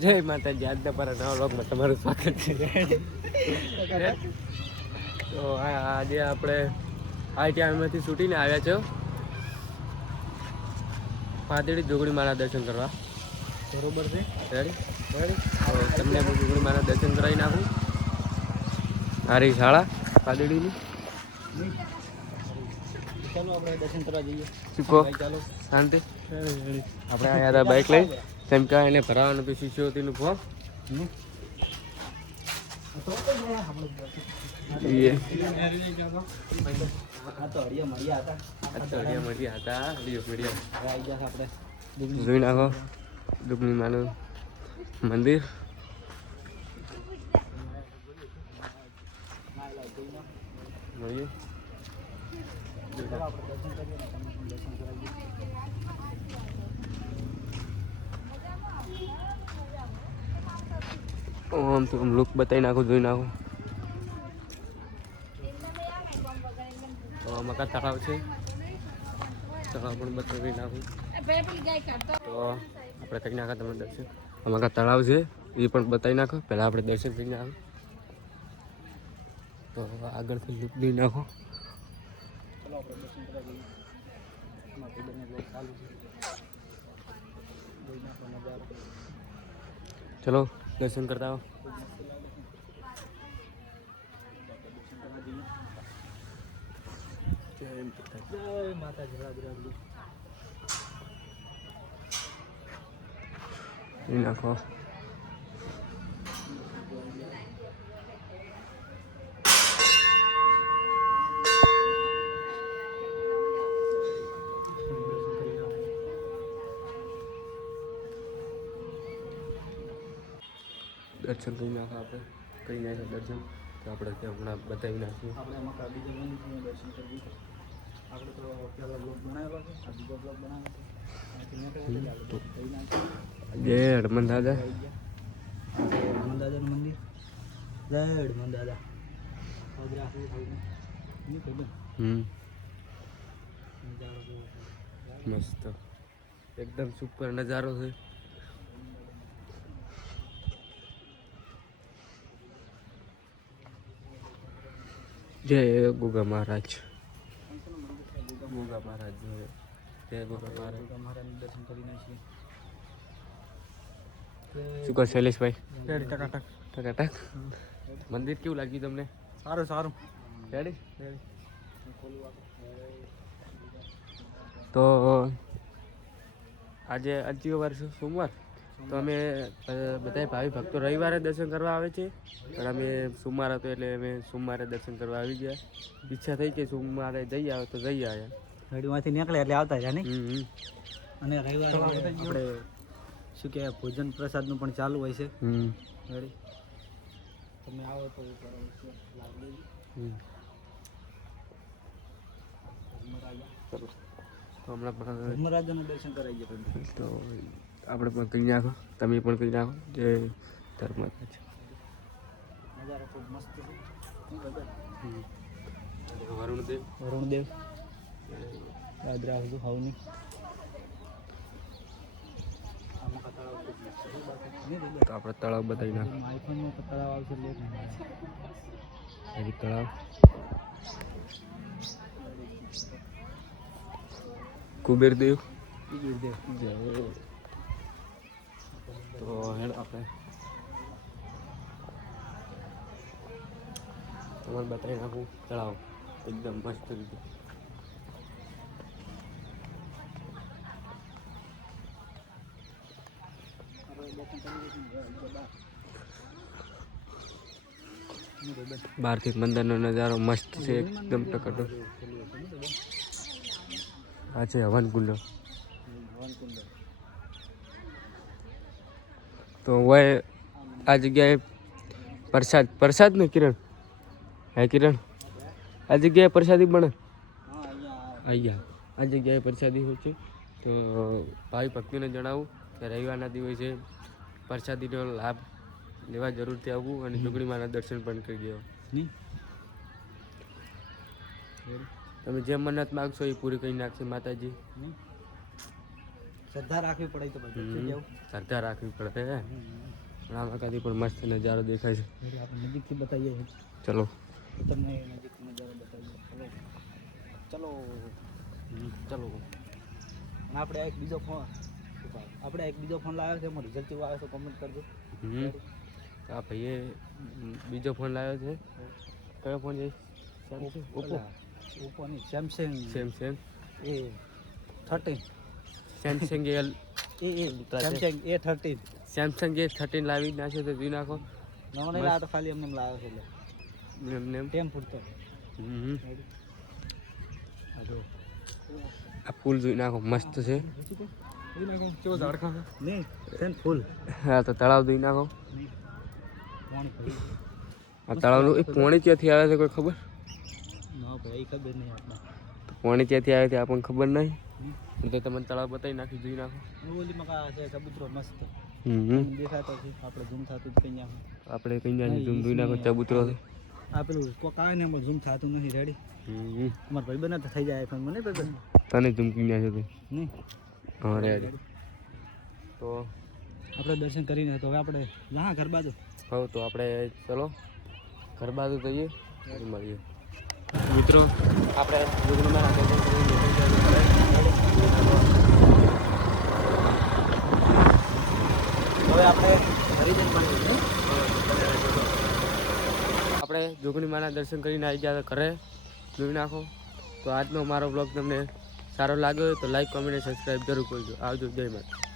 જય માતાજી. આજના પર નવા વ્લોગમાં તમારું સ્વાગત છે. તો આજે આપણે ITIમાંથી છૂટીને આવ્યા છો પાતળી જોગણી માના દર્શન કરવા. બરોબર છે. Ready ready. તો તમને જોગણી માના દર્શન કરાવી નાખું. મારી શાળા પાતળીની. ચાલો આપણે દર્શન કરવા જઈએ. શીખો ચાલો શાંતિ. આપણે આવ્યા હતા બાઇક લઈ. તેમ કે એને ભરાવાનું પછી શિષ્યોતીનું ફોર્મ. જોઈ નાખો દુગની માનું મંદિર. મળીએ. આમ તો આમ લુક બતાવી નાખો, જોઈ નાખો. તો મકા તળાવ છે, તળાવ પણ બતાવી નાખું. તો આપણે કરી નાખા તમે દર્શન. મકા તળાવ છે એ પણ બતાવી નાખો. પહેલાં આપણે દર્શન કરી નાખો. તો આગળથી લુક દઈ નાખો. ચલો દર્શન કરતા હો. જય માતાજી. નાખો. દર્શન કરી નાખો. આપણે કરી નાખ્યા દર્શન. તો આપણે ત્યાં હમણાં બતાવી નાખીએ. આપણે એમાં બીજા મંદિરનું દર્શન કરવું છે. આપણે તો પહેલા બ્લોગ બનાવ્યો છે, આ બીજો બ્લોગ બનાવ્યો છે. જય હનુમાન દાદા. હનુમાન દાદાનું મંદિર. જય હનુમાન દાદા. મસ્ત એકદમ સુપર નજારો છે. જય ગોગા મહારાજ. ગોગા મહારાજ જય ગોગા મહારાજ. મહારાજનું દર્શન કરીને છીએ. શું કહો શૈલેષભાઈ? ટકાટક. મંદિર કેવું લાગ્યું તમને? સારું સારું. રેડી. તો આજે આજનો વાર છે સોમવાર. તો અમે બધા ભાવિ ભક્તો રવિવારે દર્શન કરવા આવે છે, પણ અમે સોમવાર હતો એટલે અમે સોમવારે દર્શન કરવા આવી ગયા. ઈચ્છા થઈ કે સોમવારે જઈ આવે તો જઈ આવ્યા. ગાડીમાંથી નીકળે એટલે આવતા રહ્યા નહીં. અને રવિવારે આપણે શું કહેવાય ભોજન પ્રસાદનું પણ ચાલુ હોય છે. રેડી તમે આવો તો ધર્મરાજાનું દર્શન કરાવી ગયા. તો આપણે પણ કરી નાખો, તમે પણ કરી નાખો. જય ધર્મરાજ. નજારો ખૂબ મસ્ત છે. વરુણદેવ યાદ રાખજો હાવની. તો આપણે તળાવ બતાવી નાખો. આઈફોનમાં તળાવ આવશે તળાવ કુબેરદેવ. તો હેડ આપણે તમારે બતાવી નાખું તળાવ એકદમ મસ્ત રીતે. બહારથી મંદિરનો નજારો મસ્ત છે, એકદમ ટકટો. આ છે હવન કુંડ. તો હવે આ જગ્યાએ પ્રસાદ ને કિરણ હે કિરણ આ જગ્યાએ પ્રસાદી બને. અહીંયા આ જગ્યાએ પ્રસાદી હોય છે. તો ભાઈ ભક્તિને જણાવું કે રવિવારના દિવસે પ્રસાદીનો લાભ લેવા જરૂરથી આવવું અને જોગણી માના દર્શન પણ કરી દેવા. તમે જે મન્નત માગશો એ પૂરી કરી નાખશે માતાજી. શ્રદ્ધા રાખવી પડે તો શ્રદ્ધા રાખવી પડે. આમાં કાંથી પણ મસ્ત નજારો દેખાય છે. એટલે આપણે નજીકથી બતાવીએ ચલો તમને નજીકથી નજારો બતાવીએ. ચલો ચલો ચલો. અને આપણે એક બીજો ફોન લાવ્યો છે, એમાં રિઝલ્ટ કેવું આવે છે કોમેન્ટ કરજો. આ ભાઈએ બીજો ફોન લાવ્યો છે. કયો ફોન છે? ઓપ્પો. ઓપ્પોની Samsung Samsung A13. Samsung Samsung A13. Samsung A13 લાવી નાખ્યો તો જોઈ નાખો. નવો નહીં લાવ્યો તો ખાલી એમને લાવ્યો છે એટલે એમને એમ. ટેમ ફૂટતો. આ ફૂલ જોઈ નાખો, મસ્ત છે. નહીં છે ફૂલ. હા તો તળાવ જોઈ નાખો. પાણી ભરી આ તળાવનું એ પાણી ક્યાંથી આવે છે કોઈ ખબર? ના ભાઈ ખબર નહીં આપણે. પાણી ક્યાંથી આવે છે આપણને ખબર નહીં. તો તમને તળાવ બતાવી નાખી, જોઈ નાખો. ઓલી મકા છે કબૂતરો મસ્ત દેખાતો છે. આપણે ઝૂમ થતું જ કઈ આપણે કઈ જાય ઝૂમ જોઈ નાખો. ચબૂતરો છે આ પેલું કોક આવે ને એમાં ઝૂમ થતું નથી. રેડી અમારા ભાઈ બને તો થઈ જાય આઈફોન મને ભાઈ તને ઝૂમ કરી નાખ્યો તો નહીં. હા રેડી. તો આપણે દર્શન કરીને તો હવે આપણે ના ઘર બાજુ હવે તો આપણે ચલો ઘર બાજુ જઈએ, મળીએ મિત્રો. આપણે હવે આપણે જોગણી માના દર્શન કરીને આવી ગયા ઘરે, જોઈ નાખો. તો આજનો મારો બ્લોગ તમને સારો લાગ્યો હોય તો લાઈક, કોમેન્ટ, સબસ્ક્રાઈબ જરૂર કરજો. આવજો. જય માતા.